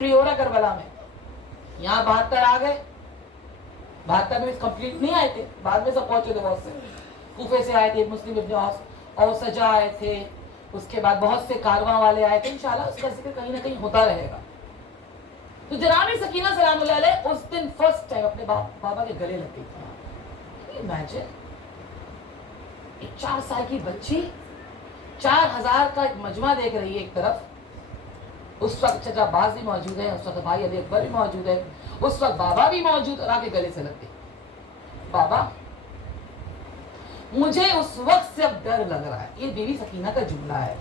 ہو رہا کربلا میں. یہاں 72 آ گئے. 72 میں کمپلیٹ نہیں آئے تھے, بعد میں سب پہنچے تھے. بہت سے کوفے سے آئے تھے, مسلم ابن اور سجا آئے تھے, اس کے بعد بہت سے کارواں والے آئے تھے. انشاءاللہ اس کا ذکر کہیں نہ کہیں ہوتا رہے گا. تو جناب سکینہ سلام اللہ علیہ اس دن فرسٹ ٹائم اپنے بابا کے گلے لگ گئی تھی. امیجن, ایک 4 سال کی بچی 4000 کا ایک مجمع دیکھ رہی ہے ایک طرف. اس وقت چچا باز بھی موجود ہے, اس وقت بھائی علی اکبر بھی موجود ہے, اس وقت بابا بھی موجود, اور آگے گلے سے لگ گئی. بابا مجھے اس وقت سے اب ڈر لگ رہا ہے. یہ بیوی سکینہ کا جملہ ہے,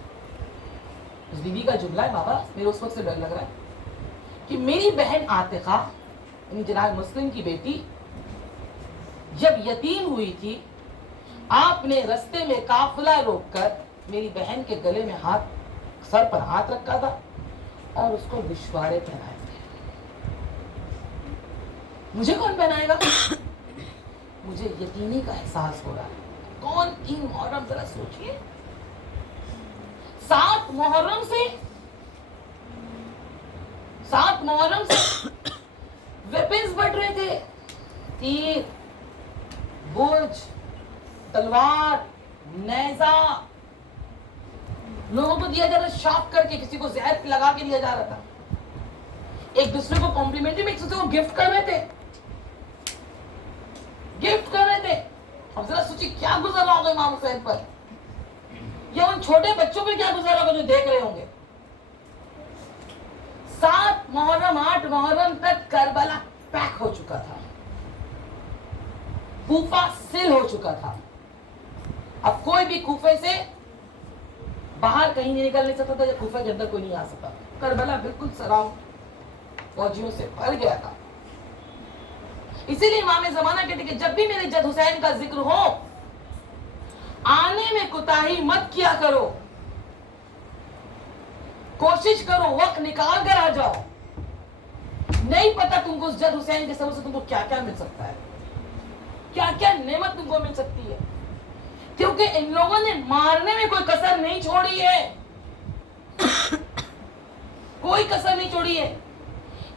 اس بیوی کا جملہ ہے. بابا میرے اس وقت سے ڈر لگ رہا ہے کہ میری بہن عاتقہ یعنی جناب مسلم کی بیٹی جب یتیم ہوئی تھی, آپ نے رستے میں قافلہ روک کر میری بہن کے گلے میں سر پر ہاتھ رکھا تھا اور اس کو گشوارے پہنائے تھے. مجھے کون پہنائے گا؟ مجھے یتیمی کا احساس ہو رہا ہے. کون 3 محرم, ذرا سوچئے, 7 محرم سے ویپنز بٹ رہے تھے. تیر, برج, تلوار, نیزہ لوگوں کو دیا جا رہا, شارپ کر کے کسی کو زہر لگا کے دیا جا رہا تھا. ایک دوسرے کو کمپلیمنٹری میں ایک دوسرے کو گفٹ کر رہے تھے. اب ذرا سوچی کیا گزر رہا ہوگا امام حسین پر, یا ان چھوٹے بچوں پہ کیا گزر رہا ہوگا جو دیکھ رہے ہوں گے. 7 محرم 8 محرم تک کربلا پیک ہو چکا تھا, کوفہ سیل ہو چکا تھا. اب کوئی بھی کوفے سے باہر کہیں نہیں نکل نہیں سکتا تھا, یا کوفہ کے اندر کوئی نہیں آ سکتا. کربلا بالکل سراؤنڈ فوجیوں سے بھر گیا تھا. اسی لیے امام زمانہ کہتے کہ جب بھی میرے جد حسین کا ذکر ہو, آنے میں کوتاہی مت کیا کرو, کوشش کرو وقت نکال کر آ جاؤ. نہیں پتا تم کو اس جد حسین کے سبب سے تم کو کیا کیا مل سکتا ہے, کیا کیا نعمت تم کو مل سکتی ہے, کیونکہ ان لوگوں نے مارنے میں کوئی کسر نہیں چھوڑی ہے. کوئی کسر نہیں چھوڑی ہے.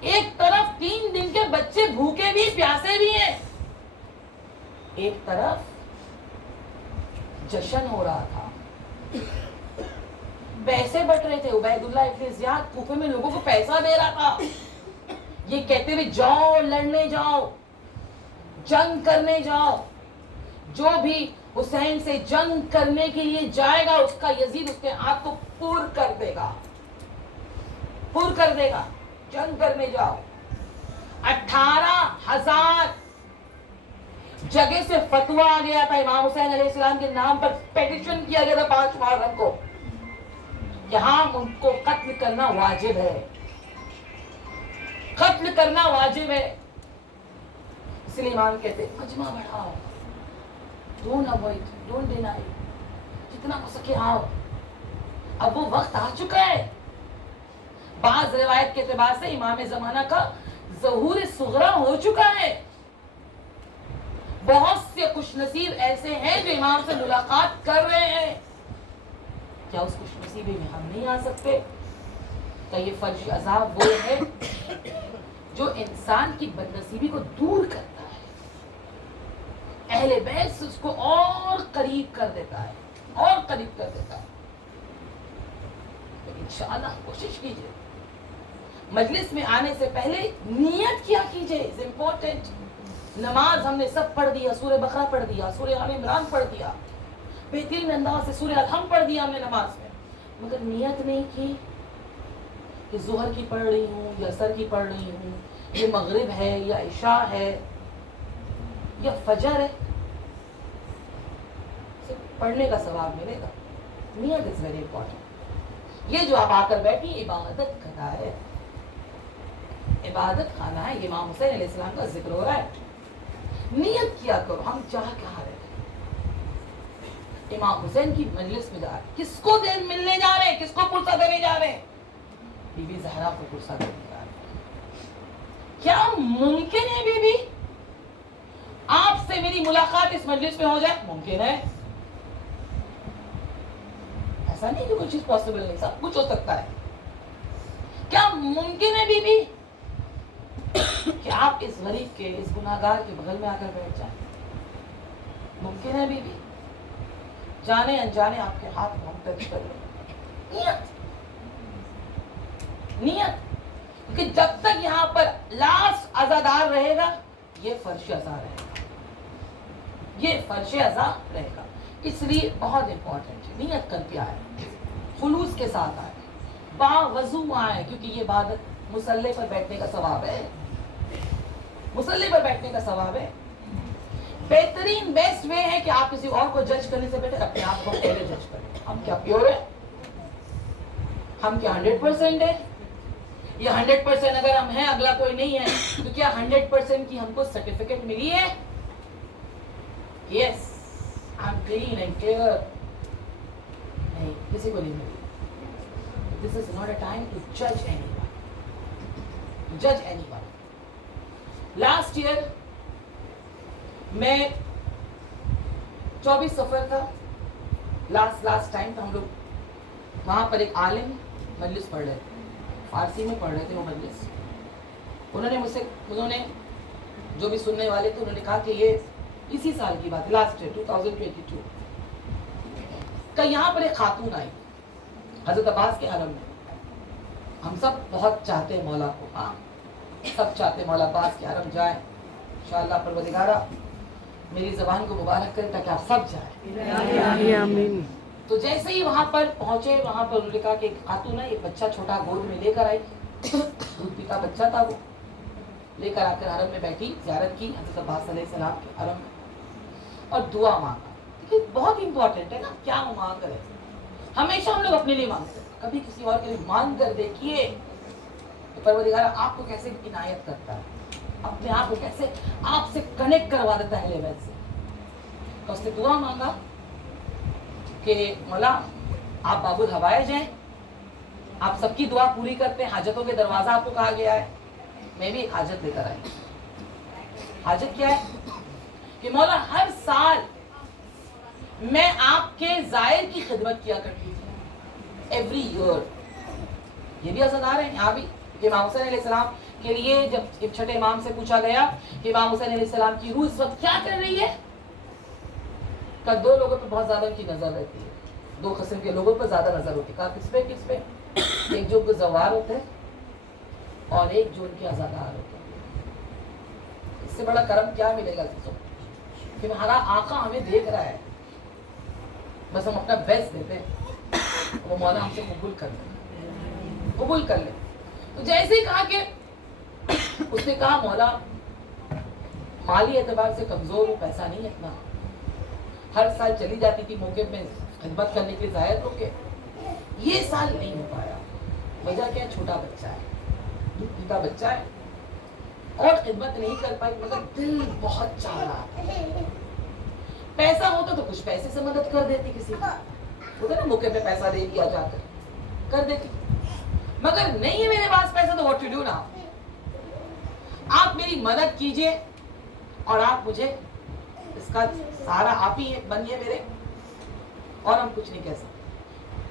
ایک طرف 3 دن کے بچے بھوکے بھی پیاسے بھی ہیں, ایک طرف جشن ہو رہا تھا, پیسے بٹ رہے تھے. عبید اللہ ابن زیاد کوفے میں لوگوں کو پیسہ دے رہا تھا, یہ کہتے ہوئے جاؤ لڑنے جاؤ, جنگ کرنے جاؤ. جو بھی حسین سے جنگ کرنے کے لیے جائے گا اس کا یزید اس کے ہاتھ کو پور کر دے گا, جنگ کرنے جاؤ. 18,000 جگہ سے فتویٰ آ گیا تھا امام حسین علیہ السلام کے نام پر, پیٹیشن کیا گیا تھا 5 محرم کو, یہاں ان کو قتل کرنا واجب ہے, قتل کرنا واجب ہے. اس لیے امام کہتے مجمع بڑھاؤ, ڈونٹ اوائڈ, ڈونٹ ڈینائی, جتنا ہو سکے آؤ. اب وہ وقت آ چکا ہے. بعض روایت کے اعتبار سے امام زمانہ کا ظہور صغرا ہو چکا ہے. بہت سے خوش نصیب ایسے ہیں جو امام سے ملاقات کر رہے ہیں. کیا اس خوش نصیبی میں ہم نہیں آ سکتے؟ کہ یہ فرش عذاب وہ ہے جو انسان کی بدنصیبی کو دور کرتا ہے, اہل بیت سے اس کو اور قریب کر دیتا ہے, لیکن انشاءاللہ کوشش کیجئے مجلس میں آنے سے پہلے نیت کیا کیجئے, از امپورٹنٹ. نماز ہم نے سب پڑھ دیا, سورہ بقرہ پڑھ دیا, سورہ آل عمران پڑھ دیا, بہترین انداز سے سورہ الحمد پڑھ دیا ہم نے نماز میں, مگر نیت نہیں کی کہ ظہر کی پڑھ رہی ہوں یا عصر کی پڑھ رہی ہوں, یہ مغرب ہے یا عشاء ہے یا فجر ہے. پڑھنے کا ثواب ملے گا. نیت از ویری امپورٹنٹ. یہ جو آپ آ کر بیٹھی عبادت خانہ ہے, عبادت خانہ ہے. امام حسین علیہ السلام کا ذکر ہو رہا ہے, نیت کیا کرو. ہم چاہ کہاں رہے ہیں؟ امام حسین کی مجلس میں جا رہے ہیں. کس کو ملنے جا رہے ہیں, کس کو پرسہ دینے جا رہے ہیں؟ بی بی زہرا کو پرسہ دینے جا رہے ہیں. کیا ممکن ہے بی بی آپ سے میری ملاقات اس مجلس میں ہو جائے؟ ممکن ہے. ایسا نہیں کہ کوئی چیز پاسبل نہیں, سب کچھ ہو سکتا ہے. کیا ممکن ہے بی بی کہ آپ اس غریب کے اس گناہگار کے بغل میں آ کر بیٹھ جائیں؟ ممکن ہے بی بی؟ جانے انجانے آپ کے ہاتھ ہم ٹچ کر لیں. نیت کہ جب تک یہاں پر لاسٹ عزادار رہے گا یہ فرش عزا رہے گا, یہ فرش عزا رہے گا. اس لیے بہت امپورٹنٹ ہے نیت کر کے آئے, خلوص کے ساتھ آئے, باوضو آئے, کیونکہ یہ عبادت مصلی پر بیٹھنے کا ثواب ہے, مصلی پر بیٹھنے کا ثواب ہے. بہترین بیسٹ وے ہے کہ آپ کسی اور کو جج کرنے سے بہتر اپنے آپ کو پہلے جج کریں. ہم کیا پیور ہیں؟ ہم کیا 100% ہیں؟ یہ 100% اگر ہم ہیں اگلا کوئی نہیں ہے تو کیا 100% کی ہم کو سرٹیفکیٹ ملی ہے؟ Yes I am clean and clear. نہیں, کسی کو نہیں ملی. This is not a time to judge anyone. Judge anyone. Last year میں 24 سفر تھا, لاسٹ ٹائم تھا, ہم لوگ وہاں پر ایک عالم مجلس پڑھ رہے تھے, فارسی میں پڑھ رہے تھے وہ مجلس. انہوں نے جو بھی سننے والے تھے انہوں نے کہا کہ یہ اسی سال کی بات ہے, لاسٹ ایئر 2022 کا یہاں پر ایک خاتون آئی حضرت عباس کے حرم میں. ہم سب بہت چاہتے ہیں مولا کو, ہاں سب چاہتے ہیں مولا عباس کے حرم جائیں. انشاءاللہ پروردگارہ میری زبان کو مبارک کرے تاکہ آپ سب جائیں. آمین. تو جیسے ہی وہاں پر پہنچے, وہاں پر انہوں نے کہا کہ ایک خاتون ہے, ایک بچہ چھوٹا گود میں لے کر آئی, دودھ پیتا بچہ تھا, وہ لے کر آ کر حرم میں بیٹھی, زیارت کی حضرت عباس علیہ السلام کے حرم میں اور دعا مانگا. بہت امپورٹنٹ ہے نا کیا وہ مانگ رہے. ہمیشہ ہم لوگ اپنے لیے مانگتے ہیں, کبھی کسی اور کے لیے مانگ کر دیکھیے تو پروردگار آپ کو کیسے عنایت کرتا ہے, اپنے آپ کو کیسے آپ سے کنیکٹ کروا دیتا ہے لیول سے. تو اس نے دعا مانگا کہ مولا آپ باب الحوائج ہیں, آپ سب کی دعا پوری کرتے ہیں, حاجتوں کے دروازہ آپ کو کہا گیا ہے. میں بھی ایک حاجت لے کر آئی. حاجت کیا ہے کہ مولا ہر سال میں آپ کے زائر کی خدمت کیا کرتی تھی, ایوری ایئر. یہ بھی عزادار ہیں یہاں بھی. امام حسین علیہ السلام کے لیے جب چھٹے امام سے پوچھا گیا کہ امام حسین علیہ السلام کی روح اس وقت کیا کر رہی ہے, کہ دو لوگوں پہ بہت زیادہ ان کی نظر رہتی ہے, دو قسم کے لوگوں پہ زیادہ نظر ہوتی ہے. کہا کس پہ؟ ایک جو زوار ہوتے ہیں اور ایک جو ان کے عزادار ہوتے ہیں. اس سے بڑا کرم کیا ملے گا کہ ہمارا آقا ہمیں دیکھ رہا ہے, بس ہم اپنا بیسٹ دیتے ہیں, وہ مولا ہم سے قبول کر لے. تو جیسے ہی کہا کہ اس نے کہا مولا مالی اعتبار سے کمزور ہوں, پیسہ نہیں ہے اتنا, ہر سال چلی جاتی تھی موقع میں خدمت کرنے کے لیے ظاہر ہو کے, یہ سال نہیں ہو پایا. وجہ کیا؟ چھوٹا بچہ ہے, دودھ پیتا بچہ ہے اور خدمت نہیں کر پائی, مگر دل بہت چاہ رہا تھا. پیسہ ہوتا تو کچھ پیسے سے مدد کر دیتی, کسی کو ہوتا نا موقع پہ پیسہ دے دیا جا کر دیتی, مگر نہیں ہے میرے پاس پیسہ. تو واٹ ٹو ڈو ناؤ, آپ میری مدد کیجئے اور آپ مجھے اس کا سارا آپ ہی بنیے میرے, اور ہم کچھ نہیں کہہ سکتے.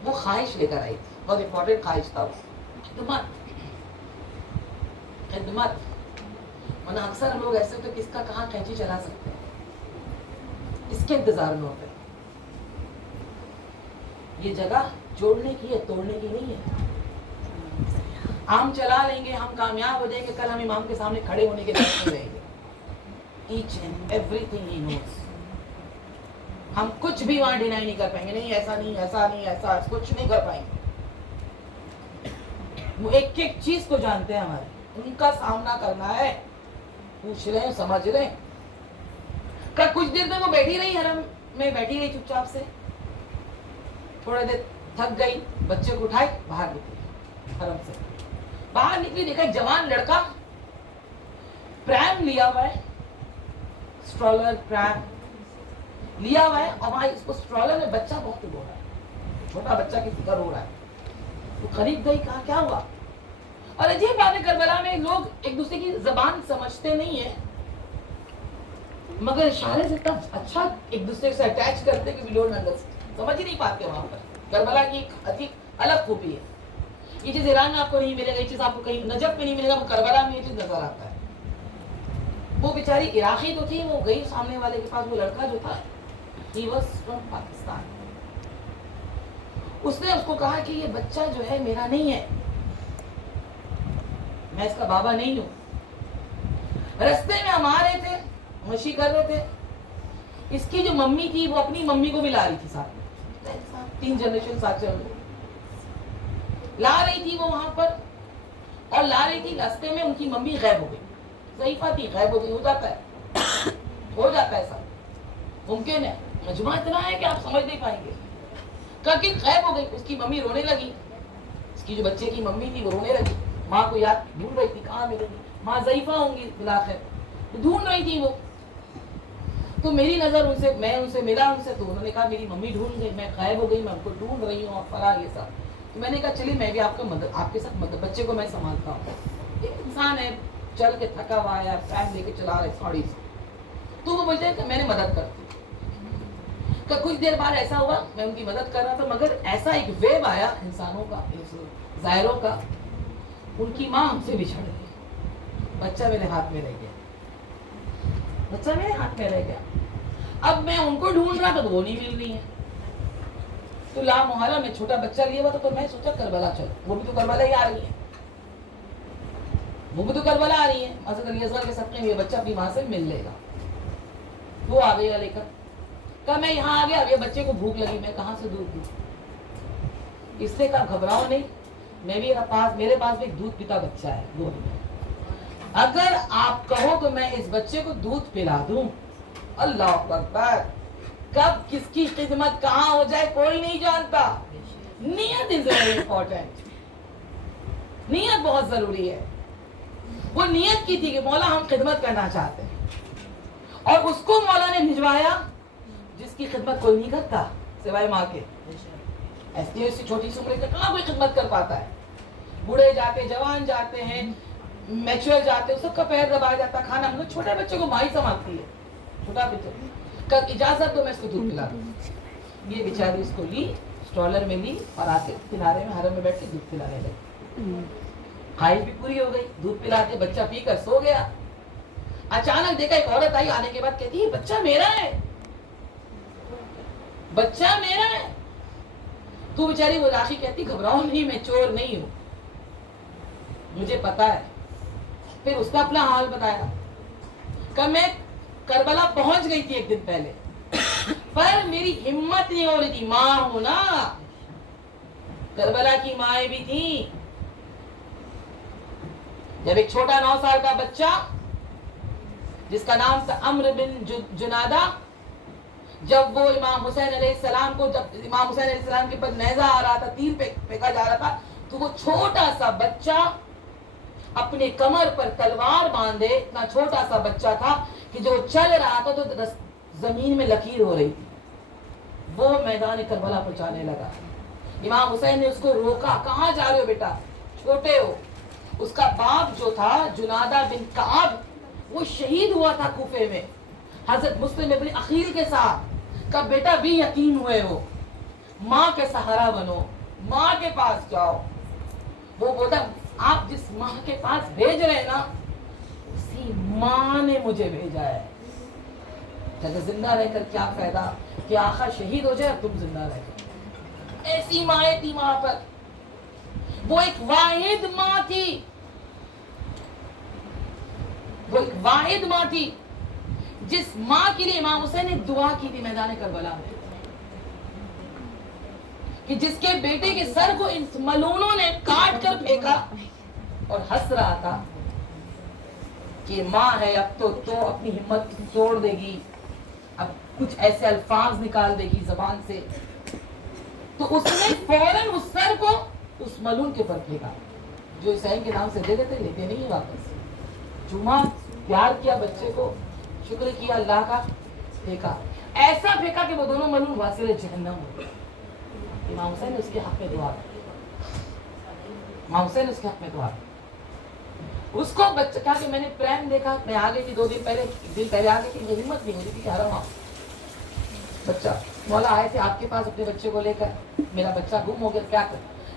وہ خواہش لے کر آئی تھی, بہت امپورٹنٹ خواہش تھا وہ, خدمت. ورنہ اکثر ہم لوگ ایسے ہوتے کہ اس کا کہاں کینچی چلا سکتے ہیں, اس کے انتظار میں ہوتے. یہ جگہ جوڑنے کی ہے, توڑنے کی نہیں ہے. ہم چلا لیں گے, ہم کامیاب ہو جائیں گے, کل ہم امام کے سامنے کھڑے ہونے کے لیے نہیں رہیں گے. Each and everything he knows. ہم کچھ بھی وہاں ڈینائی نہیں کر پائیں گے, نہیں ایسا نہیں, ایسا نہیں, ایسا کچھ نہیں کر پائیں گے. وہ ایک ایک چیز کو جانتے ہیں ہمارے, ان کا سامنا کرنا ہے. پوچھ رہے ہیں, سمجھ رہے ہیں. کچھ دیر تک وہ بیٹھی رہی حرم میں, بیٹھی رہی چپ چاپ سے. تھوڑا دیر تھک گئی, بچے کو اٹھائی, باہر نکلی حرم سے. باہر نکلی, دیکھا ایک جوان لڑکا پریم لیا ہوا ہے, اسٹرالر پریم لیا ہوا ہے, اور وہاں اس کو اسٹرالر میں بچہ بہت رو رہا ہے, چھوٹا بچہ کی فکر رو رہا ہے. وہ قریب گئی, کہا کیا ہوا. اور عجیب بات ہے, کربلا میں لوگ ایک دوسرے کی زبان سمجھتے نہیں ہیں, مگر اشارے سے اتنا اچھا ایک دوسرے سے اٹیچ کرتے کہ سمجھ ہی نہیں پاتے. وہاں پر کربلا کی ایک الگ خوبی ہے. یہ چیز ایران میں آپ کو نہیں ملے گا, یہ چیز آپ کو کہیں نجف میں نہیں ملے گا, وہ کربلا میں یہ چیز نظر آتا ہے. وہ بیچاری عراقی تو تھی, وہ گئی سامنے والے کے پاس, وہ لڑکا جو تھا he was from پاکستان. اس نے اس کو کہا کہ یہ بچہ جو ہے میرا نہیں ہے, میں اس کا بابا نہیں ہوں. رستے میں ہم آ رہے تھے, مشی کر رہے تھے, اس کی جو ممی تھی وہ اپنی ممی کو بھی لا رہی تھی ساتھ میں, 3 جنریشن ساتھ چل رہے لا رہی تھی وہ وہاں پر, اور لا رہی تھی. راستے میں ان کی ممی غائب ہو گئی, ضعیفہ تھی, غائب ہو گئی. ہو جاتا ہے ایسا, ممکن ہے. مجموعہ اتنا ہے کہ آپ سمجھ نہیں پائیں گے. کہ غائب ہو گئی, اس کی ممی رونے لگی, اس کی جو بچے کی ممی تھی وہ رونے لگی, ماں کو یاد ڈھونڈ رہی تھی کہاں ملے گی, ماں ضعیفہ ہوں گی بلاخر, ڈھونڈ رہی تھی وہ. تو میری نظر ان سے, میں ان سے ملا ان سے, تو انہوں نے کہا میری ممی ڈھونڈ گئی, میں غائب ہو گئی, میں ان کو ڈھونڈ رہی ہوں, اور فرار یہ سب. تو میں نے کہا چلیے میں بھی آپ کے ساتھ مدد, بچے کو میں سنبھالتا ہوں. ایک انسان ہے چل کے تھکا ہوا ہے, فین لے کے چلا رہے ساڑی سے, تو وہ بولتے ہیں کہ میں نے مدد کر دی. کچھ دیر بعد ایسا ہوا میں ان کی مدد کر رہا تھا, مگر ایسا ایک ویو آیا انسانوں کا, ظاہروں کا, ان کی ماں ہم سے بچھڑ گئی, بچہ میرے ہاتھ میں رہ گیا, بچہ میرے ہاتھ میں رہ گیا. اب میں ان کو ڈھونڈ رہا تھا تو وہ نہیں مل رہی ہے. تو لا محالہ میں چھوٹا بچہ لیا ہوا تھا, تو میں سوچا کربلا چلو, وہ بھی تو کربلا ہی آ رہی ہے, وہ بھی تو کربلا آ رہی ہے, حضرت علی اصغر کے صدقے میں یہ بچہ اپنی ماں سے مل لے گا. وہ آ گئی لے کر, کہا میں یہاں آ گیا, اب یہ بچے کو بھوک لگی, میں کہاں سے دودھ دوں. اس سے کہا گھبراؤ نہیں, میں بھی میرے پاس بھی ایک دودھ پیتا بچہ ہے, وہ اگر آپ کہو تو میں اس بچے کو دودھ پلا دوں. اللہ اکبر, کب کس کی خدمت کہاں ہو جائے کوئی نہیں جانتا. نیت از ویری امپورٹنٹ, نیت بہت ضروری ہے. وہ نیت کی تھی کہ مولا ہم خدمت کرنا چاہتے ہیں, اور اس کو مولا نے بھجوایا جس کی خدمت کوئی نہیں کرتا سوائے ماں کے. ایسی چھوٹی سی عمر میں کہاں کوئی خدمت کر پاتا ہے. بوڑھے جاتے, جوان جاتے ہیں, میچور جاتے, سب کا پیر دبایا جاتا, کھانا ہم لوگ چھوٹے بچے کو ماں ہی سنبھالتی ہے. چھوٹا بچہ کب اجازت تو میں اس کو دودھ پلا دوں. یہ بیچاری اس کو لی, اسٹرالر میں لی, اور آ کے کنارے میں حرم میں بیٹھ کے دودھ پلانے لگی. خواہش بھی پوری ہو گئی, دودھ پلا کے بچہ پی کر سو گیا. اچانک دیکھا ایک عورت آئی, آنے کے بعد کہتی ہے بچہ میرا ہے, بچہ میرا ہے. تو بیچاری وہ راشی کہتی گھبراؤ نہیں, میں چور نہیں ہوں, مجھے پتا ہے. پھر اس کا اپنا حال بتایا کہ میں کربلا پہنچ گئی تھی ایک دن پہلے, پر میری ہمت نہیں ہو رہی تھی. ماں ہوں نا, کربلا کی مائیں بھی تھیں. جب ایک چھوٹا 9 سال کا بچہ جس کا نام تھا عمرو بن جنادہ, جب وہ امام حسین علیہ السلام کو, جب امام حسین علیہ السلام کے پر نیزہ آ رہا تھا, تیر پھینکا جا رہا تھا, تو وہ چھوٹا سا بچہ اپنے کمر پر تلوار باندھے, اتنا چھوٹا سا بچہ تھا کہ جو چل رہا تھا تو زمین میں لکیر ہو رہی تھی, وہ میدان کربلا پہنچانے لگا. امام حسین نے اس کو روکا, کہاں جا رہے ہو بیٹا, چھوٹے ہو. اس کا باپ جو تھا جنادہ بن کعب, وہ شہید ہوا تھا کوفے میں حضرت مسلم ابن عقیل کے ساتھ. کہ بیٹا بھی یتیم ہوئے ہو, ماں کے سہارا بنو, ماں کے پاس جاؤ. وہ بولتا آپ جس ماں کے پاس بھیج رہے نا, اسی ماں نے مجھے بھیجا ہے. جب زندہ رہ کر کیا فائدہ کہ آقا شہید ہو جائے, تم زندہ رہ کر. ایسی مائیں تھی وہاں پر. وہ ایک واحد ماں تھی, وہ ایک واحد ماں تھی جس ماں کے لیے امام حسین نے دعا کی تھی میدان کربلا میں, کہ جس کے بیٹے کے سر کو ان ملونوں نے کاٹ کر پھینکا, اور ہنس رہا تھا کہ ماں ہے اب تو اپنی ہمت توڑ دے گی, اب کچھ ایسے الفاظ نکال دے گی زبان سے. تو اس نے فوراً اس سر کو اس ملون کے پر پھینکا, جو حسین کے نام سے دے دیتے, لیتے نہیں واپس. چوما, پیار کیا بچے کو, شکر کیا اللہ کا, پھینکا. ایسا پھینکا کہ وہ دونوں ملون واصل جہنم ہو. امام حسین نے اس کے حق میں دعا کی, امام حسین نے اس کے حق میں دعا کی. اس کو بچہ کہا کہ میں نے پریم دیکھا, میں آ گئی تھی 2 دن پہلے آ گئی تھی, یہ ہمت نہیں ہو رہی تھی کہ حرم آؤ. بچہ مولا آئے تھے آپ کے پاس اپنے بچے کو لے کر, میرا بچہ گم ہو گیا, کیا کر.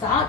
7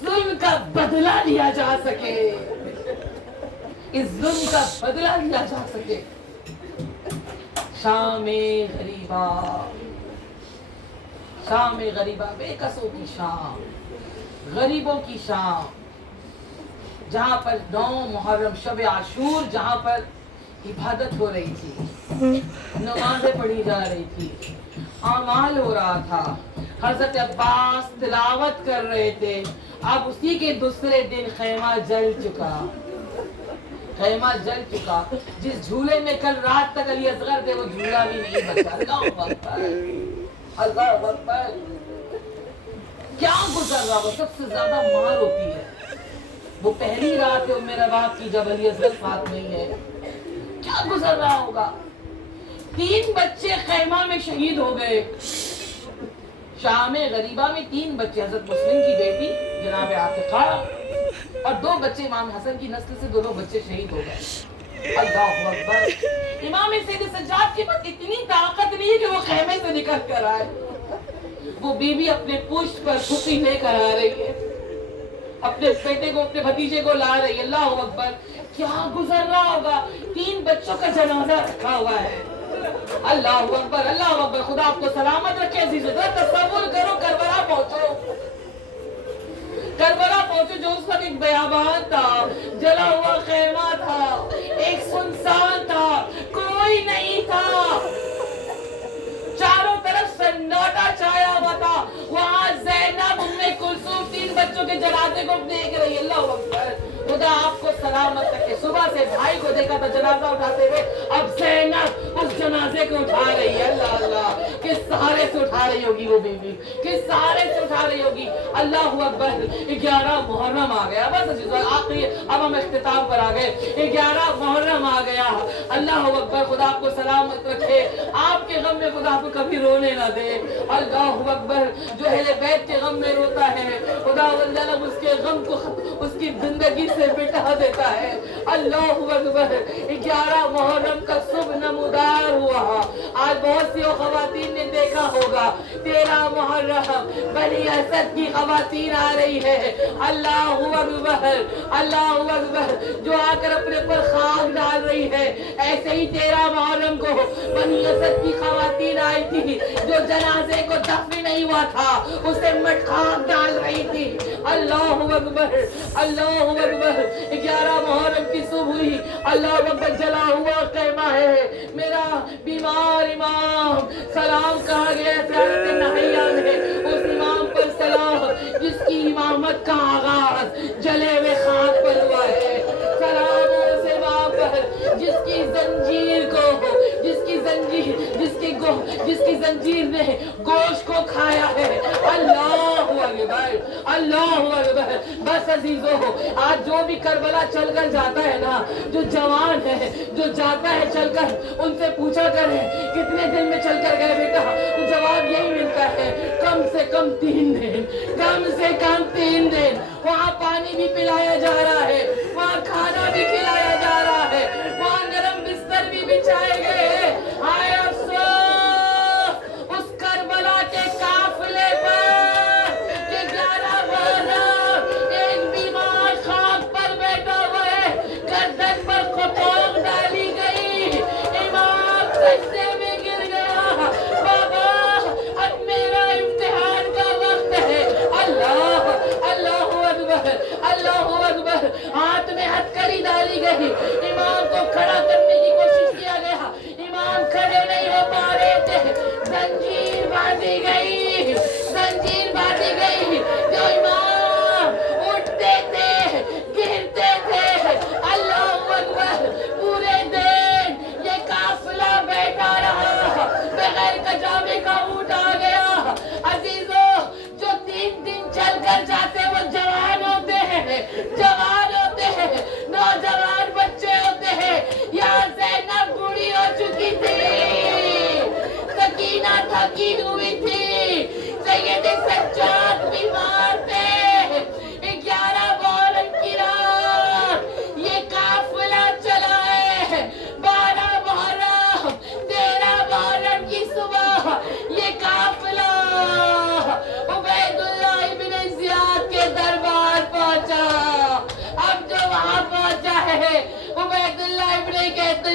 ظلم کا بدلہ لیا جا سکے، اس ظلم کا بدلہ لیا جا سکے. شام غریبہ، شام غریبہ، بے کسوں کی شام، غریبوں کی شام، جہاں پر 9 محرم شب عاشور، جہاں پر عبادت ہو رہی تھی، نمازیں پڑھی جا رہی تھی، اعمال ہو رہا تھا. حضرت عباس تلاوت کر رہے تھے. اب اسی کے دوسرے دن خیمہ جل چکا، خیمہ جل چکا. جس جھولے میں کل رات تک علی اصغر تھے وہ جھولا بھی نہیں بچا. اللہ اکبر، اللہ اکبر. کیا گزر رہا وہ سب سے زیادہ مار ہوتی ہے وہ پہلی رات ہے میرا باپ کی جب علی اصغر ساتھ نہیں ہے. کیا گزر رہا ہوگا. 3 بچے خیمہ میں شہید ہو گئے. شام غریبہ میں 3 بچے، حضرت مسلم کی بیٹی جناب عاتقہ اور 2 بچے امام حسن کی نسل سے، دونوں بچے شہید ہو گئے. اللہ اکبر. امام سید سجاد کے پاس اتنی طاقت نہیں ہے کہ وہ خیمے سے نکل کر آئے. وہ بیوی اپنے پشت پر پھوپھی لے کر آ رہی ہے، اپنے بیٹے کو، اپنے بھتیجے کو لا رہی ہے. اللہ اکبر. کیا گزر رہا ہوگا. 3 بچوں کا جنازہ رکھا ہوا ہے. اللہ اکبر، اللہ اکبر. خدا آپ کو سلامت رکھے. عزیزو تصور کرو کربلا پہنچو، کربلا پہنچو جو اس وقت ایک بیابان تھا، جلا ہوا خیمہ تھا، ایک سنسان تھا، کوئی نہیں تھا، چاروں طرف سناٹا چھایا ہوا تھا. وہاں زینب ام کلثوم 3 بچوں کے جنازے کو دیکھ رہی ہے. اللہ اکبر. خدا آپ کو سلامت رکھے. صبح سے بھائی کو دیکھا تھا جنازہ اٹھاتے ہوئے، اب زینب اس جنازے کو اٹھا رہی ہے. اللہ اللہ، کس سہارے سے اٹھا رہی ہوگی وہ بیوی، کس سہارے سے اٹھا رہی ہوگی. اللہ اکبر. 11 محرم آ گیا. بس آخری، اب ہم اختتام پر آ گئے. 11 محرم آ گیا. اللہ اکبر. خدا آپ کو سلامت رکھے. آپ کے غم میں خدا آپ کو کبھی رونے نہ دے. اللہ اکبر. جو اہل بیت کے غم میں روتا ہے خدا اس کے غم کو اس کی زندگی سے مٹا دیتا ہے. اللہ اکبر. 11 محرم کا صبح نمودار ہوا. آج بہت سی خواتین نے دیکھا ہوگا 13 محرم بنی اسد کی خواتین آ رہی ہے. اللہ اکبر، اللہ اکبر. جو آ کر اپنے پر خاک ڈال رہی ہے. ایسے ہی 13 محرم کو بنی اسد کی خواتین آئی تھی جو جنازے کو دفن نہیں ہوا تھا اسے مٹ خاک ڈال رہی تھی. اللہ اکبر، اللہ اکبر. 11 محرم کی صبح ہوئی. اللہ اکبر. جلا ہوا خیمہ ہے. میرا بیمار امام سلام کہا گیا سیادت نہیہ میں اس امام پر سلام جس کی امامت کا آغاز جلے ہوئے خاک پر ہوا ہے. سلام اس امام پر جس کی زنجیر کو، جس کی زنجیر نے گوشت کو کھایا ہے. اللہ اکبر، اللہ اکبر. بس عزیزو، آج جو بھی کربلا چل کر جاتا ہے نا، جو جوان ہے جو جاتا ہے چل کر، ان سے پوچھا کریں کتنے دن میں چل کر گئے بیٹا. تو جواب یہی ملتا ہے کم سے کم 3 دن، کم سے کم 3 دن. وہاں پانی بھی پلایا جا رہا ہے، وہاں کھانا بھی کھلایا جا رہا ہے، وہاں نرم بستر بھی بچھائے گئے ہیں. ہائے افسوس اس کربلا کے قافلے پر کہ 11 محرم ایک بیمار خاک پر بیٹھا ہوا ہے، گردن پر خطوط ڈالی گئی، امام سجدے میں گر گیا. بابا اب میرا امتحان کا وقت ہے. اللہ، اللہ اکبر، اللہ اکبر. ہاتھ میں ہتھ کری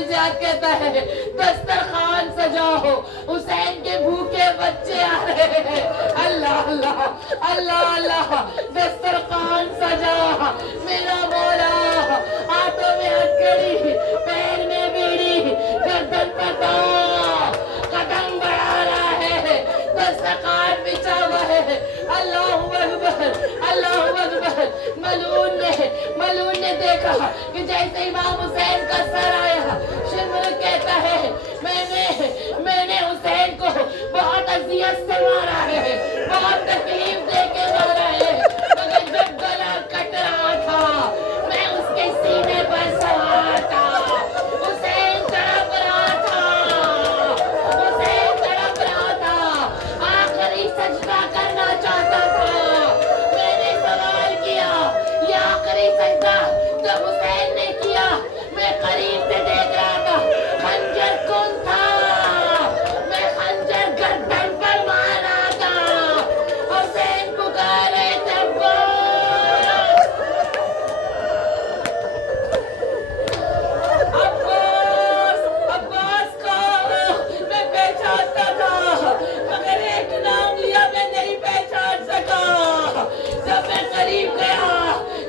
زیاد کہتا ہے دسترخوان سجاؤ، حسین کے بھوکے بچے آ رہے ہیں۔ اللہ اللہ اللہ اللہ، دسترخوان سجا میرا مولا، ہاتھوں میں ہتھکڑی، پیر میں بیڑی، گردن پر داؤ، قدم بڑھا رہا ہے، دسترخوان بچھا ہوا ہے۔ اللہ اکبر اللہ اکبر۔ ملعون نے دیکھا کہ جیسے امام حسین کا سر آیا، شمر کہتا ہے میں نے حسین کو بہت اذیت سے مارا ہے، بہت تکلیف دے کے مارا ہے، مگر جب گلا کٹ رہا تھا میں اس کے سینے پر سوار تھا، حسین تڑپ رہا تھا، آخری سجدہ کرنا چاہتا تھا۔ میں نے سوال کیا یہ آخری سجدہ جب حسین نے کیا، میں قریب سے دیکھ رہا تھا، خنجر کون تھا، میں خنجر گردن پر مار رہا تھا، حسین پکارے تھے عباس کو میں پہچانتا تھا، مگر ایک نام لیا میں نہیں پہچان سکا۔ جب میں قریب گیا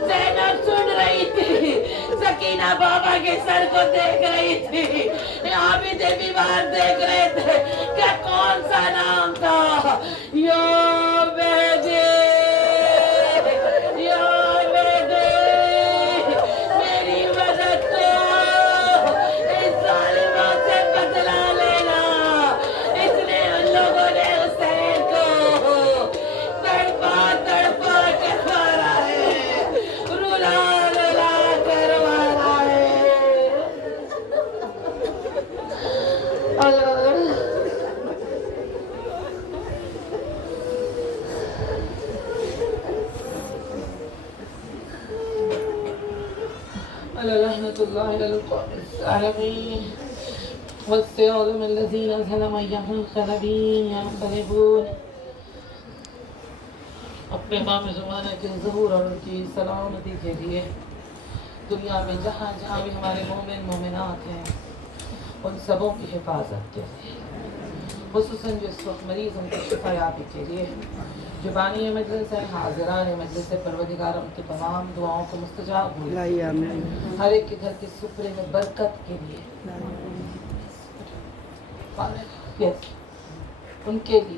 زینب سن رہی تھی، سکینہ بابا کے سر کو دیکھ رہی تھی، عابد بیمار دیکھ رہے تھے کہ کون سا نام تھا، یا بیدی یا بیدی میری مدد کرو، اس ظالمہ سے بدلہ لینا۔ اس نے ان لوگوں نے حسین کو تڑپا تڑپا کے مارا ہے، رلا رلا کر مارا ہے۔ اللہ لعنة الله على القوم الظالمين والصراط الذين أنعمت عليهم ينقلبون۔ اپنے امام زمانہ کے ظہور اور ان کی سلامتی کے لیے دنیا میں جہاں جہاں بھی ہمارے مومن مومنات ہیں ان سبوں کی حفاظت کے لیے، خصوصاً جو اس وقت مریض ان کی شفا یابی کے لیے، جو بانی مجلس ہے، حاضران مجلس ہے، پروردگار ان کی تمام دعاؤں کو مستجاب ہو، ہر ایک کے گھر کے سفرے میں برکت کے لیے، ان کے لیے